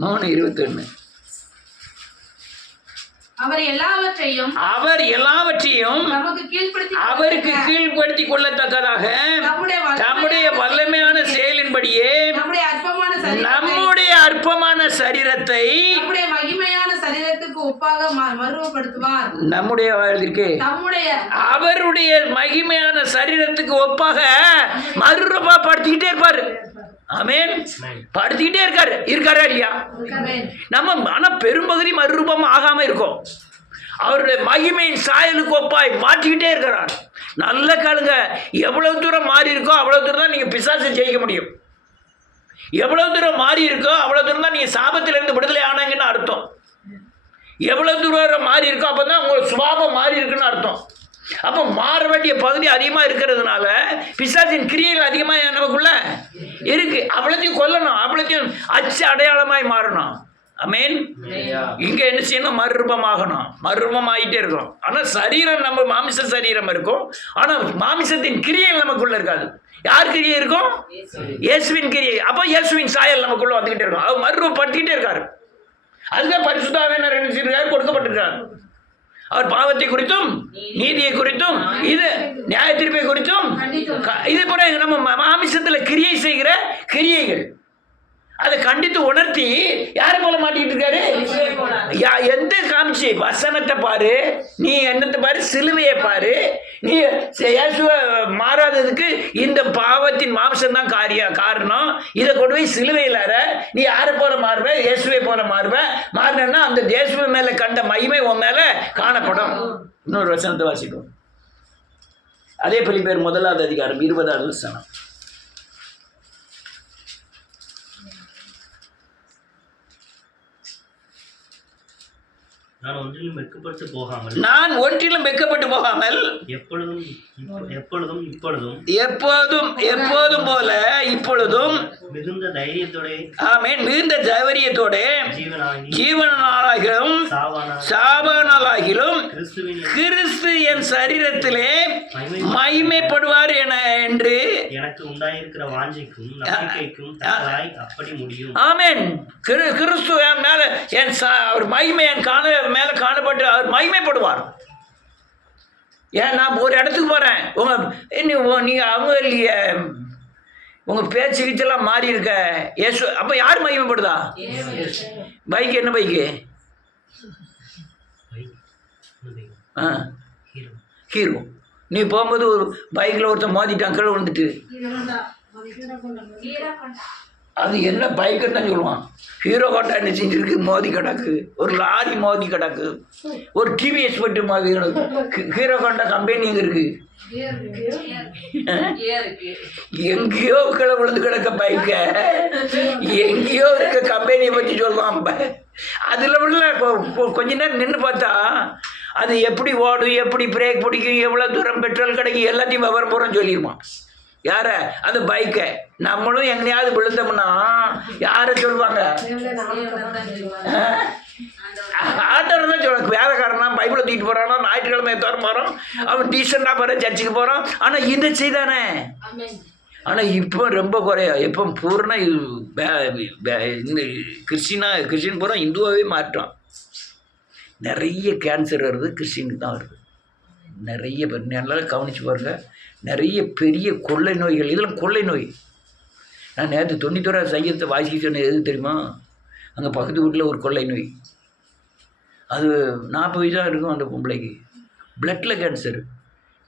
மோன 21. அவர் எல்லாவற்றையும் அவருக்கு கீழ்ப்படுத்தி கொள்ளத்தக்கதாக நம்முடைய வல்லமையான செயலின்படியே நம்முடைய அற்பமான சரீரத்தை மகிமையான சரீரத்துக்கு ஒப்பாக மறுரூபப்படுத்துவார். நம்முடைய அவருடைய மகிமையான சரீரத்துக்கு ஒப்பாக மறுரூபப்படுத்திக்கிட்டே இருப்பாரு. ஆமென். படுத்திக்கிட்டே இருக்காரா இல்லையா? நம்ம ஆனா பெரும்பகுதி மறுரூபம் ஆகாம இருக்கும். அவருடைய மகிமையின் சாயலுக்கு ஒப்பாய் மாற்றிக்கிட்டே இருக்கிறார். நல்ல காலுங்க, எவ்வளவு தூரம் மாறி இருக்கோ அவ்வளவு தூரம் தான் நீங்க பிசாசை ஜெயிக்க முடியும். எவ்வளவு தூரம் மாறி இருக்கோ அவ்வளவு தூரம் தான் நீங்க சாபத்திலிருந்து விடுதலை ஆனாங்கன்னு அர்த்தம். எவ்வளவு தூரம் மாறி இருக்கோ அப்பதான் உங்களுக்கு சுபாவம் மாறி இருக்குன்னு அர்த்தம். அப்போ மாற வேண்டிய பகுதி அதிகமாக இருக்கிறதுனால பிசாசின் கிரியைகள் அதிகமாக நமக்குள்ள இருக்கு. அவ்வளோத்தையும் கொல்லணும், அவ்வளோத்தையும் அச்சு அடையாளமாய் மாறணும். ஆமென். இங்க என்ன செய்யணும்? மறுரூபமாகணும். மறுரூபம் ஆகிட்டே இருக்கும். ஆனா சரீரம் நம்ம மாமிச சரீரம் இருக்கும், ஆனா மாமிசத்தின் கிரியைகள் நமக்குள்ள இருக்காது. யார் கிரியை இருக்கும்? இயேசுவின் கிரியை. அப்போ இயேசுவின் சாயல் நமக்குள்ள வந்துகிட்டே இருக்கும். அவர் மறுரூபப்படுத்திக்கிட்டே இருக்காரு. அதுதான் பரிசுத்த ஆவியானவர் என்ன செய்கிறார்? கொடுக்கப்பட்டிருக்கார். அவர் பாவத்தை குறித்தும் நீதியை குறித்தும் இது நியாய தீர்ப்பை குறித்தும் இது போல நம்ம மாமிசத்துல கிரியை செய்கிற கிரியைகள் அதை கண்டித்து உணர்த்தி யாரை போல மாட்டிக்கிட்டு இருக்காரு? எந்த காமிச்சு வசனத்தை பாரு, நீ என்னத்தை பாரு, சிலுவையை பாரு. நீ இயேசுவை மாறாததுக்கு இந்த பாவத்தின் மாம்சம் தான் காரணம். இதை கொண்டு போய் சிலுவையில் நீ யாரை போல மாறுவ? இயேசுவை போல மாறுவ. மாறினா அந்த இயேசுவை மேல கண்ட மகிமை உன் மேல காணப்படும். இன்னொரு வசனத்தை வாசிக்கும். அதே பிலிப்பியர் 1வது அதிகாரம் 20வது வசனம். நான் ஒன்றிலும் வெட்கப்பட்டு போகாமல் நான் ஒன்றிலும் வெட்கப்பட்டு போகாமல் எப்பொழுதும் இப்பொழுதும் எப்போதும் போல இப்பொழுதும் மிகுந்த தைரியத்தோட ஆமென் மிகுந்த தைரியத்தோட ஜீவனாலாகிலும் சாபனாலாகிலும் கிறிஸ்து என் சரீரத்திலே மகிமைப்படுவார் என்று எனக்கு உண்டாயிருக்கிற வாஞ்சைக்கும் நம்பிக்கைக்கும் தக்கதாய் அப்படி முடியும். ஆமென். கிறிஸ்து என் மேல அவர் மகிமை என் மேல காணப்பட்டு அவர் மகிமைப்படுவார். ஏன் நான் ஒரு இடத்துக்கு போறேன், நீங்க அவங்க இல்லையே, உங்க பேச்சு கிச்செல்லாம் மாறி இருக்க ஏசு, அப்ப யார் மகிமைப்படுதா? பைக் என்ன பைக்கு? ஹீரோ. நீ போகும்போது ஒரு பைக்கில் ஒருத்தன் மோதிட்டான், கீழே விழுந்துட்டு, அது என்ன பைக்குன்னு தான் சொல்லுவான். ஹீரோ ஹோண்டா என்ன செஞ்சிருக்கு, மோதி கிடக்கு. ஒரு லாரி மோதி கிடக்கு. ஒரு டிவிஎஸ் பட்டு மோதி கிடக்கு. ஹீரோ ஹோண்டா கம்பெனி எங்கே இருக்கு? எங்கேயோ கீழே விழுந்து கிடக்க பைக்க, எங்கேயோ இருக்க கம்பெனியை பற்றி சொல்லுவான். அதில் உள்ள கொஞ்ச நேரம் நின்று பார்த்தா அது எப்படி ஓடும், எப்படி பிரேக் பிடிக்கும், எவ்வளோ தூரம் பெட்ரோல் கிடைக்கும், எல்லாத்தையும் விவரம் பூரா சொல்லிடுவான். யார? அந்த பைக்கை. நம்மளும் எங்கேயாவது விழுந்தோம்னா யாரை சொல்லுவாங்க? ஆண்டவர் தான் சொல்லுவாங்க. வேலைக்காரனா பைபிளை தூக்கிட்டு போகிறானா, ஞாயிற்றுக்கிழமை தோற போகிறோம், அவன் டீசெண்டாக போகிற சர்ச்சுக்கு போகிறான். ஆனால் இந்த செய்தானே. ஆனால் இப்போ ரொம்ப குறையா. இப்போ பூர்ண கிறிஸ்டின் பூரா இந்துவாகவே மாற்றான். நிறைய கேன்சர் வருது கிறிஸ்டினுக்கு தான் வருது. நிறைய பேர் நல்லா கவனித்து பாருங்க. நிறைய பெரிய கொள்ளை நோய்கள், இதெல்லாம் கொள்ளை நோய். நான் நேற்று 91 சங்கீதத்தை வாசிக்க சொன்னது எது தெரியுமா? அங்கே பக்கத்து வீட்டில் ஒரு கொள்ளை நோய். அது 40 வயசாக இருக்கும் அந்த பொம்பளைக்கு. பிளட்டில் கேன்சர்.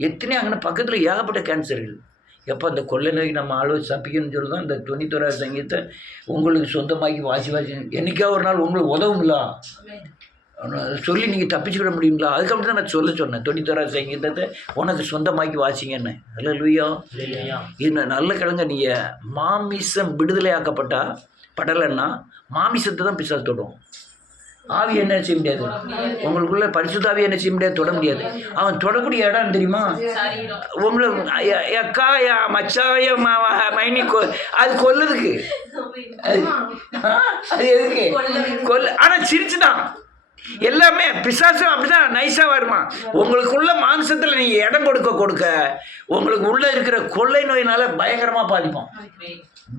எத்தனை அங்கே பக்கத்தில் ஏகப்பட்ட கேன்சர்கள். எப்போ அந்த கொள்ளை நோய்க்கு நம்ம ஆலோசி தப்பிக்கணும்னு சொல்லி தான் இந்த 91 சங்கீதத்தை உங்களுக்கு சொந்தமாக்கி வாசி என்றைக்கா ஒரு நாள் உங்களுக்கு உதவுங்களா சொல்லி நீங்கள் தப்பிச்சுக்கிட முடியுங்களா? அதுக்கப்புறம் தான் நான் சொன்னேன் 91 சங்கீதத்தை உனக்கு சொந்தமாக்கி வாசிங்கன்னு. அல்ல லூயா. இது நல்ல கிழங்க. நீங்கள் மாமிசம் விடுதலை ஆக்கப்பட்டா படலைன்னா மாமிசத்தை தான் பிசாசு தொடும். ஆவி என்ன செய்ய முடியாது, உங்களுக்குள்ள பரிசுத்தாவி என்ன செய்ய முடியாது, தொட முடியாது. அவன் தொடக்கூடிய இடம் தெரியுமா? உங்களை எக்கா மச்சா மைனி அது கொல்லுதுக்கு. அது எதுக்கு கொல்ல? ஆனால் சிரிச்சுதான் எல்லாமே. பிசாசும் அப்படிதான் நைஸாக வருமா. உங்களுக்குள்ள மாம்சத்தில் நீங்கள் இடம் கொடுக்க உங்களுக்கு உள்ளே இருக்கிற கொள்ளை நோயினால பயங்கரமாக பாதிப்போம்.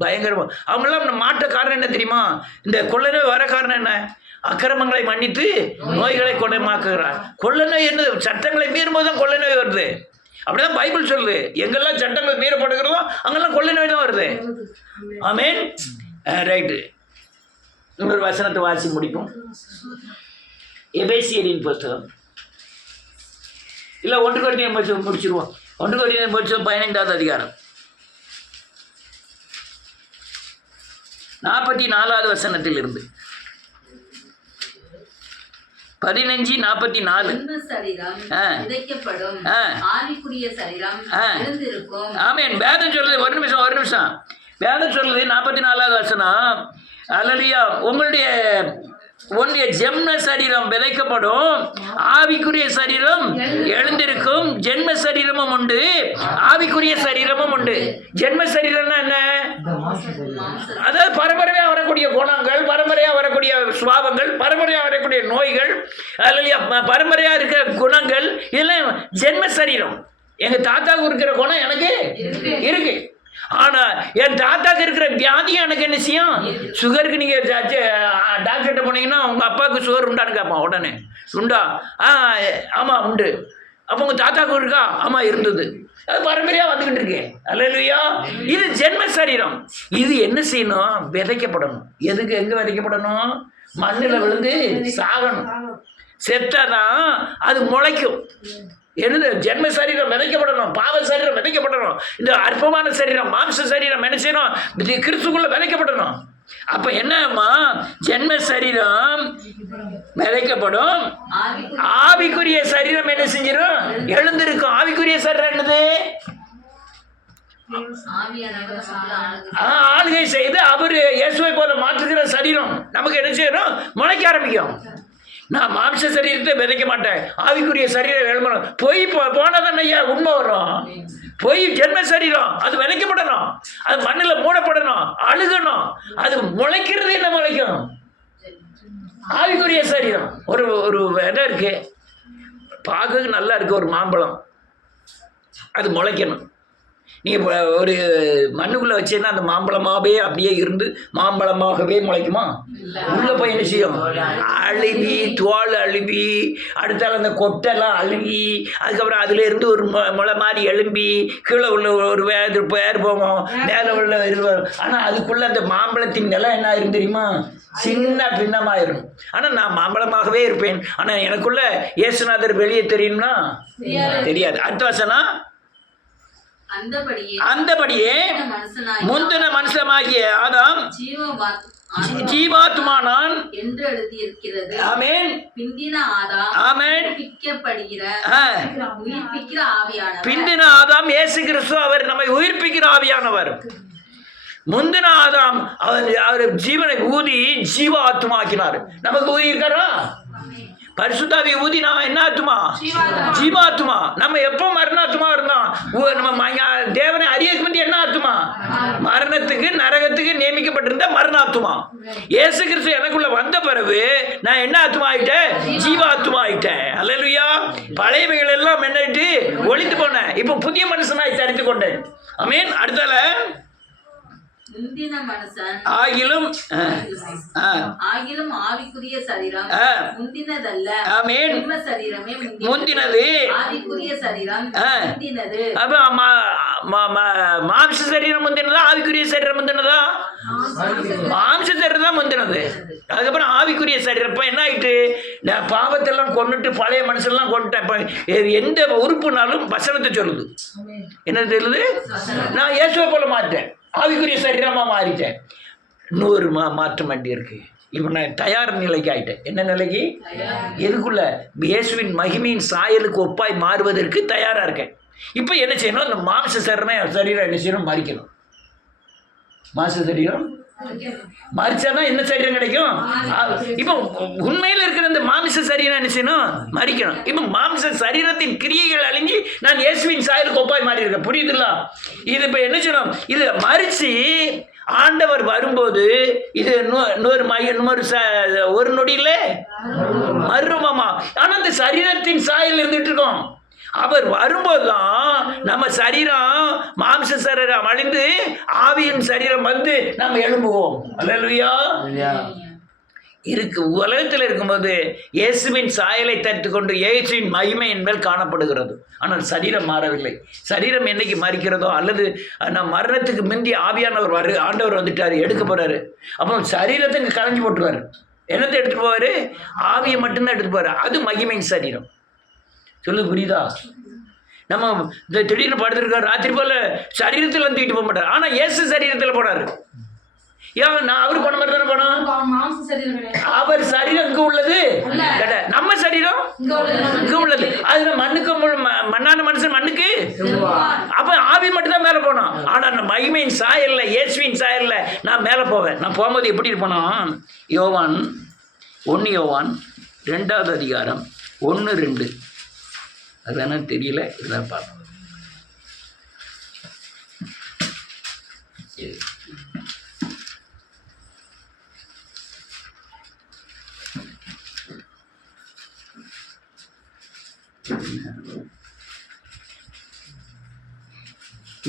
பயங்கரமாக. அவங்களாம் மாற்ற காரணம் என்ன தெரியுமா? இந்த கொள்ளை நோய் வர காரணம் என்ன? அக்கிரமங்களை மன்னித்து நோய்களை குணமாக்குகிறார். கொள்ளை நோய் என்ன? சட்டங்களை மீறும்போது தான் கொள்ளை நோய் வருது. அப்படிதான் பைபிள் சொல்லுது. எங்கெல்லாம் சட்டங்கள் மீறப்படுகிறதோ அங்கெல்லாம் கொள்ளை நோய் தான் வருது. ஆமென். ரைட்டு. இன்னொரு வசனத்தை வாசி முடிப்போம். எபேசியரின் புத்தகம் இல்லை 1 கொரிந்தியர் முடிச்சிருவோம். 1 கொரிந்தியர் 15வது அதிகாரம் 44வது வசனத்தில் இருந்து 15:44. ஆமென். வேதம் சொல்லுது. ஒரு நிமிஷம். வேதம் சொல்லுது 44வது வசனம். அல்லேலூயா. உன்னுடைய ஜென்ம சரீரம் விதைக்கப்படும், ஆவிக்குரிய சரீரம் எழுந்திருக்கும். ஜென்ம சரீரமும் உண்டு, ஆவிக்குரிய சரீரமும் உண்டு. ஜென்ம சரீரம்னா என்ன? அதாவது பரம்பரையா வரக்கூடிய குணங்கள், பரம்பரையா வரக்கூடிய சுபாவங்கள், பரம்பரையா வரக்கூடிய நோய்கள், அதில் பரம்பரையா இருக்கிற குணங்கள், இதெல்லாம் ஜென்ம சரீரம். எங்க தாத்தாவுக்கு இருக்கிற குணம் எனக்கு இருக்கு. ஆனா என் தாத்தாக்கு இருக்கிற வியாதியும் எனக்கு என்ன செய்யும்? சுகருக்கு நீங்க டாக்டர்கிட்ட போனீங்கன்னா உங்க அப்பாவுக்கு சுகர் உண்டான்னு கேட்பான். உடனே உண்டா? ஆமா உண்டு. அப்போ உங்க தாத்தாக்கு இருக்கா? ஆமா இருந்தது. அது பரம்பரையா வந்துகிட்டு இருக்கேன். அல்லேலூயா. இது ஜென்ம சரீரம். இது என்ன செய்யணும்? விதைக்கப்படணும். எதுக்கு? எங்க விதைக்கப்படணும்? மண்ணில் விழுந்து சாகணும். செத்தாதான் அது முளைக்கும். என்னது? ஜென்ம சரீரம் விதைக்கப்படணும், பாவ சரீரம் விதைக்கப்படணும். இந்த அற்பமான சரீரம், மாம்ச சரீரம் என்ன செய்யணும்? கிறிஸ்துக்குள்ள விதைக்கப்படணும். அப்ப என்னம்மா? ஜென்ம சரீரம் விதைக்கப்படும், ஆவிக்குரிய சரீரம் என்ன செஞ்சிடும்? எழுந்திருக்கும். ஆவிக்குரிய சரீரம் என்னது? ஆளுகை செய்து அவர் இயேசுவை போல மாற்றுகிற சரீரம் நமக்கு என்ன செய்யணும்? முளைக்க ஆரம்பிக்கும். நான் மாம்ச சரீரத்தை விதைக்க மாட்டேன், ஆவிக்குரிய சரீரம் எழும்பணும். பொய் போனதான் ஐயா உண்மை வரும். பொய் ஜென்ம சரீரம், அது விதைக்கப்படணும், அது மண்ணில் மூடப்படணும், அழுகணும். அது முளைக்கிறது என்ன முளைக்கும்? ஆவிக்குரிய சரீரம். ஒரு ஒரு விதை இருக்கு, பார்க்க நல்லா இருக்கு, ஒரு மாம்பழம், அது முளைக்கணும். நீங்கள் ஒரு மண்ணுக்குள்ளே வச்சீங்கன்னா அந்த மாம்பழமாகவே அப்படியே இருந்து மாம்பழமாகவே முளைக்குமா? உள்ளே போய் என்ன செய்யும்? அழுவி, தோல் அழுவி, அடுத்தால அந்த கொட்டெல்லாம் அழுவி, அதுக்கப்புறம் அதுல இருந்து ஒரு முளை மாதிரி எழும்பி கீழே உள்ள ஒரு பேர் போகும், மேலே உள்ள இருவரும். ஆனால் அதுக்குள்ளே அந்த மாம்பழத்தின் நிலம் என்ன ஆயிரும் தெரியுமா? சின்ன பின்னமாயிரும். ஆனால் நான் மாம்பழமாகவே இருப்பேன். ஆனால் எனக்குள்ள இயேசுநாதர் வெளியே தெரியும்னா தெரியாது. அடுத்த வசனம், அந்தபடியே முந்தின மனுஷனாகிய ஆதாம் ஜீவாத்மானான் என்று எழுதியிருக்கிறது. ஆமென். பிந்தின ஆதாம், ஆமென், உயிர்ப்பிக்கப்படுகிற உயிர்ப்பிக்கிற ஆவியானவர். பிந்தின ஆதாம் இயேசு கிறிஸ்து, அவர் நம்மை உயிர்ப்பிக்கிற ஆவியானவர். முந்தின ஆதாம் அவர் ஜீவனை ஊதி ஜீவாத்மாக்கினார். நமக்கு ஊதி இருக்காரா? பரிசுத்தாவி ஊதி நான் என்ன ஆத்மா? ஜீவாத்மா. நம்ம எப்போ மரணாத்மா இருந்தோம்? நம்ம தேவனை அறியக்கு முந்தி என்ன ஆத்மா? மரணத்துக்கு நரகத்துக்கு நியமிக்கப்பட்டிருந்த மரணாத்மா. இயேசு கிறிஸ்து எனக்குள்ள வந்த பிறகு நான் என்ன ஆத்மா ஆயிட்டேன்? ஜீவாத்மா ஆயிட்டேன். அல்லேலூயா. பழையவைகள் எல்லாம் என்னட்டு ஒளிந்து போனேன், இப்போ புதிய மனுஷனாய் தரித்து கொண்டேன். ஆமென். அடுத்தால, முந்தின மனுஷன் ஆகிலும் ஆவிக்குரிய சரீரம் முந்தினதல்ல. ஆமென். ஜென்ம சரீரமே முந்தினது, ஆவிக்குரிய சரீரம் முந்தினது. அப்ப மாம்ச சரீரம் முந்தினதா, ஆவிக்குரிய சரீரம் முந்தினதா? மாம்ச சரீரம் தான் முந்தினது. அதுக்கப்புறம் ஆவிக்குரிய சரீரம். இப்போ என்ன ஆயிட்டு? நான் பாவத்தெல்லாம் கொண்டுட்டு பழைய மனுஷெல்லாம் கொண்டுட்டேன். இப்போ எந்த உறுப்புனாலும் வசனத்தை சொல்லுது. என்ன சொல்லுது? நான் இயேசுவை போல மாட்டேன், ஆவிக்குரிய சரீரமாக மாறிட்டேன். இன்னொரு மாற்றம் வண்டி இருக்கு. இப்போ நான் தயார் நிலைக்கு ஆயிட்டேன். என்ன நிலைக்கு? எதுக்குள்ள? இயேசுவின் மகிமையின் சாயலுக்கு ஒப்பாய் மாறுவதற்கு தயாராக இருக்கேன். இப்போ என்ன செய்யணும்? இந்த மாம்ச சரீரம் என்ன செய்யணும்? மறிக்கணும். மாம்ச சரீரம் மறிச்சாதான் என்ன சரீரம் கிடைக்கும்? இப்போ உண்மையில் இருக்கிற இந்த மாம்ச சரீரம் என்ன செய்யணும்? மறிக்கணும். இப்போ மாம்ச சரீரத்தின் கிரியைகள் அழிஞ்சி நான் இயேசுவின் சாயலுக்கு ஒப்பாய் மாறி இருக்கேன். புரியுதுல்ல? இது இப்போ என்ன செய்யணும்? இது மறிச்சு ஆண்டவர் வரும்போது இது ஒரு நொடியில் மறுரூபமா. ஆனால் இந்த சரீரத்தின் சாயல் இருந்துட்டு இருக்கோம். அவர் வரும்போது தான் நம்ம சரீரம் மாம்ச சரீரம் அழிந்து ஆவியின் சரீரம் வந்து நம்ம எழும்புவோம். அல்லேலூயா. இருக்கு உலகத்தில் இருக்கும்போது இயேசுவின் சாயலை தட்டு கொண்டு இயேசுவின் மகிமை என்பது காணப்படுகிறது. ஆனால் சரீரம் மாறவில்லை. சரீரம் என்னைக்கு மறிக்கிறதோ அல்லது நம்ம மரணத்துக்கு முந்தி ஆவியானவர் ஆண்டவர் வந்துட்டார், எடுக்க போறாரு. அப்போ சரீரத்தை களைஞ்சு போட்டுருவார். என்னத்தை எடுத்துட்டு போவாரு? ஆவியை மட்டும்தான் எடுத்துட்டு போவார். அது மகிமையின் சரீரம். சொல்லு, புரியுதா? நம்ம இந்த திடீர்னு படுத்திருக்காரு, ராத்திரி போல சரீரத்தில் தூக்கிட்டு போக மாட்டார். ஆனால் இயேசு சரீரத்தில் போனார். ஏன்? நான் அவரு போன மாதிரி தானே போனோம். அவர் சரீரம் இங்கே உள்ளது, நம்ம சரீரம் இங்கே உள்ளது. அது மண்ணுக்கு மண்ணான மனுஷன் மண்ணுக்கு. அப்போ ஆவி மட்டும்தான் மேலே போனோம். ஆனால் அந்த மகிமையின் சாயல்ல, இயேசுவின் சாயல்ல நான் மேலே போவேன். நான் போகும்போது எப்படி போனோம்? யோவான் 1 யோவான் 2வது அதிகாரம் 1-2. அது வேணா தெரியல, இதுதான் பார்ப்போம்.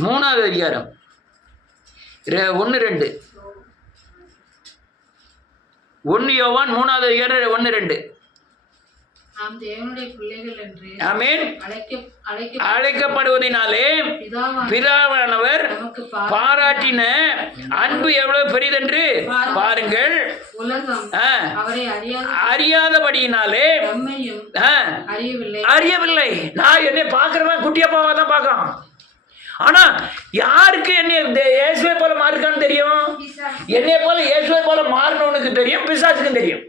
மூணாவது அதிகாரம் 1-2. 1 யோவான் 3வது அதிகாரம் 1-2. அழைக்கப்படுவதனாலே பிதாவானவர் பாராட்டின அன்பு எவ்வளவு பெரிதென்று பாருங்கள். அறியாதபடியினாலே அறியவில்லை. நான் என்னை பார்க்கிறவன் குட்டியப்பாவா தான் பார்க்கலாம். ஆனா யாருக்கு என்னை இயேசுவை போல மாறிருக்கான்னு தெரியும்? என்னை போல இயேசுவை போல மாறினவனுக்கு தெரியும், பிசாசுக்கும் தெரியும்.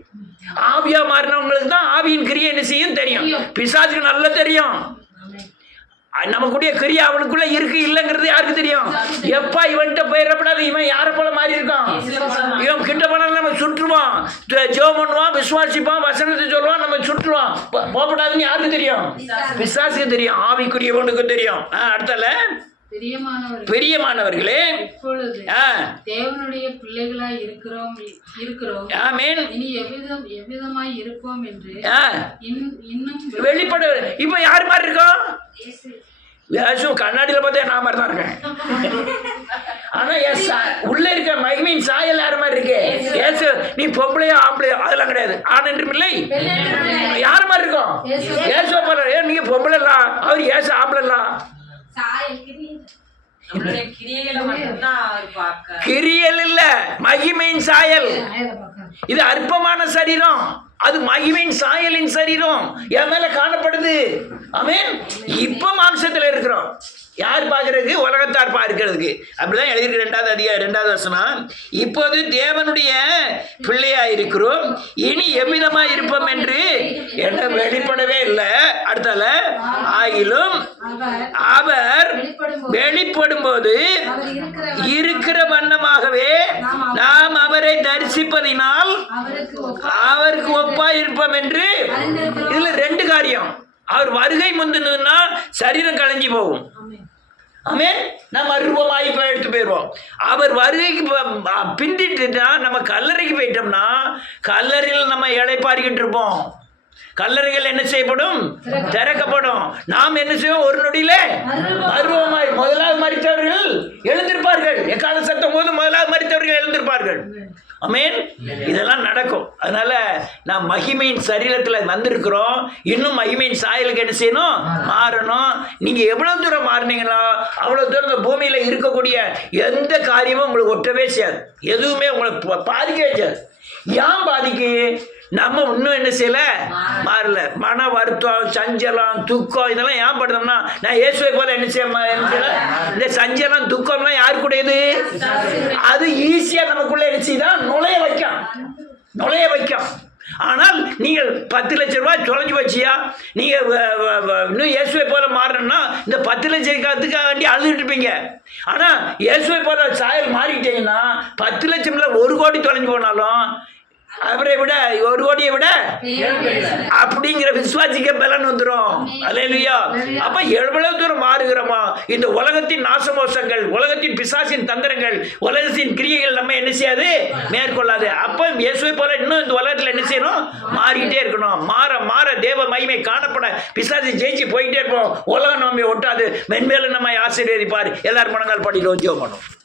ஆவியா மாறினவங்களுக்கு தான் ஆவியின் கிரியை என்ன செய்யும் தெரியும். பிசாசுக்கு நல்லா தெரியும். நமக்குடைய கிரியா அவனுக்குள்ள இருக்கு இல்லைங்கிறது யாருக்கு தெரியும்? எப்பா இவன்கிட்ட போயிடப்படாது, இவன் யாரை போல மாறி இருக்கான், இவன் கிட்ட போனாலும் நம்ம சுற்றுவான், ஜெபம் பண்ணுவான், விசுவாசிப்பான், வசனத்தை சொல்லுவான், நம்ம சுற்றுவான். போகப்படாதுன்னு யாருக்கு தெரியும்? பிசாசுக்கு தெரியும், ஆவிக்குரியவனுக்கு தெரியும். அடுத்தால பிரியமானவர்களே, இப்பொழுது தேவனுடைய பிள்ளைகளாய் இருக்கிறோம் ஆமென். இனி எவ்விதமாய் இருப்போம் என்று இன்னும் வெளிப்பட இப்ப யார் மாதிரி இருக்கோம்? கண்ணாடியில பார்த்தா நான் மாதிரி தான் இருக்கேன். ஆனா உள்ள இருக்க மகிமையின் சாயல் யார் மாதிரி இருக்கு? ஏசு நீ பொம்பளையோ ஆம்பளையோ அதெல்லாம் கிடையாது. ஆண் என்றும் இல்லை, யார் மாதிரி இருக்கும்? ஏசு போல. நீங்க பொம்பளைலாம், அவர் ஏசு ஆம்பளைலாம். கிரியல் இல்ல, மகிமையின் சாயல். இது அற்பமான சரீரம், அது மகிமையின் சாயலின் சரீரம் என் மேல காணப்படுது. ஆமென். இப்ப மாம்சத்துல இருக்கிறோம். யார் பார்க்கறதுக்கு? உலகத்தார் பார்க்கிறதுக்கு. அப்படிதான் எழுதியிருக்கு 2வது அதிகாரம் 2வது வசனம். இப்போது தேவனுடைய பிள்ளையா இருக்கிறோம், இனி எவ்விதமா இருப்போம் என்று என்ன வெளிப்படவே இல்லை. அடுத்தால ஆகிலும் அவர் வெளிப்படும் போது இருக்கிற வண்ணமாகவே நாம் அவரை தரிசிப்பதினால் அவருக்கு ஒப்பா இருப்போம் என்று. இதுல 2 காரியம். அவர் வருகை முந்தினதுன்னா சரீரம் கலைஞ்சி போகும். ஆமென். நம்ம ரூபமாகி எடுத்து போயிடுவோம். அவர் வருகைக்கு பிந்திட்டுனா நம்ம கல்லறைக்கு போயிட்டோம்னா கல்லறையில் நம்ம இளைப்பாரிக்கிட்டு இருப்போம். கல்லறைகள் என்ன செய்யப்படும்? திறக்கப்படும். நாம் என்ன செய்வோம்? ஒரு நொடியிலே மறுரூபமாய் முதலாவது மரித்தவர்கள் எழுந்திருப்பார்கள். எக்கால சத்தம் போது முதலாவது மரித்தவர்கள் எழுந்திருப்பார்கள். ஆமென். இதெல்லாம் நடக்கும். அதனால நான் மகிமையின் சரீரத்தில் வந்திருக்கிறோம். இன்னும் மகிமையின் சாயலுக்கு என்ன செய்யணும்? மாறணும். நீங்க எவ்வளவு தூரம் மாறினீங்களோ அவ்வளவு தூரம் இந்த பூமியில இருக்கக்கூடிய எந்த காரியமும் உங்களுக்கு ஒட்டவே செய்யாது. எதுவுமே உங்களை பாதிக்கவே செய்யாது. ஏன் பாதிக்கு? நம்ம இன்னும் என்ன செய்யல? மாறல. மன வருத்தம், சஞ்சலம், துக்கம் இதெல்லாம் ஏன் படுத்தோம்னா நான் இயேசுவை போல என்ன செய்யல? இந்த சஞ்சலம் துக்கம்லாம் யாரு கூடது? அது ஈஸியா நமக்குள்ள என்ன செய்தான்? நுழைய வைக்கும். ஆனால் நீங்கள் 10 லட்சம் ரூபாய் தொலைஞ்சு வச்சியா, நீங்க இன்னும் இயேசுவை போல மாறணும்னா இந்த 10 லட்சத்துக்காக வேண்டி அழுதுட்டு இருப்பீங்க. ஆனா இயேசுவை போல சாயல் மாறிட்டீங்கன்னா 10 லட்சம்ல 1 கோடி தொலைஞ்சு போனாலும் அவரை விட 1 கோடியை விட அப்படிங்கிற விசுவாசிக்க பலன் வந்துடும். அல்லேலூயா. அப்ப எவ்வளவு தூரம் மாறுகிறோமா? இந்த உலகத்தின் நாசமோசங்கள், உலகத்தின் பிசாசின் தந்திரங்கள், உலகத்தின் கிரியைகள் நம்ம என்ன செய்யாது? மேற்கொள்ளாது. அப்ப இயேசுவை போல இன்னும் இந்த உலகத்துல என்ன செய்யணும்? மாறிக்கிட்டே இருக்கணும். மாற மாற தேவ மகிமை காணப்பட பிசாசை ஜெயிச்சு போயிட்டே இருப்போம். உலகம் நம்ம ஒட்டாது. மென்மேலும் நம்ம ஆசீர்வதிப்பார். எல்லாரும் மனங்கள் படிக்கிறோம், ஜெபம் பண்ணுவோம்.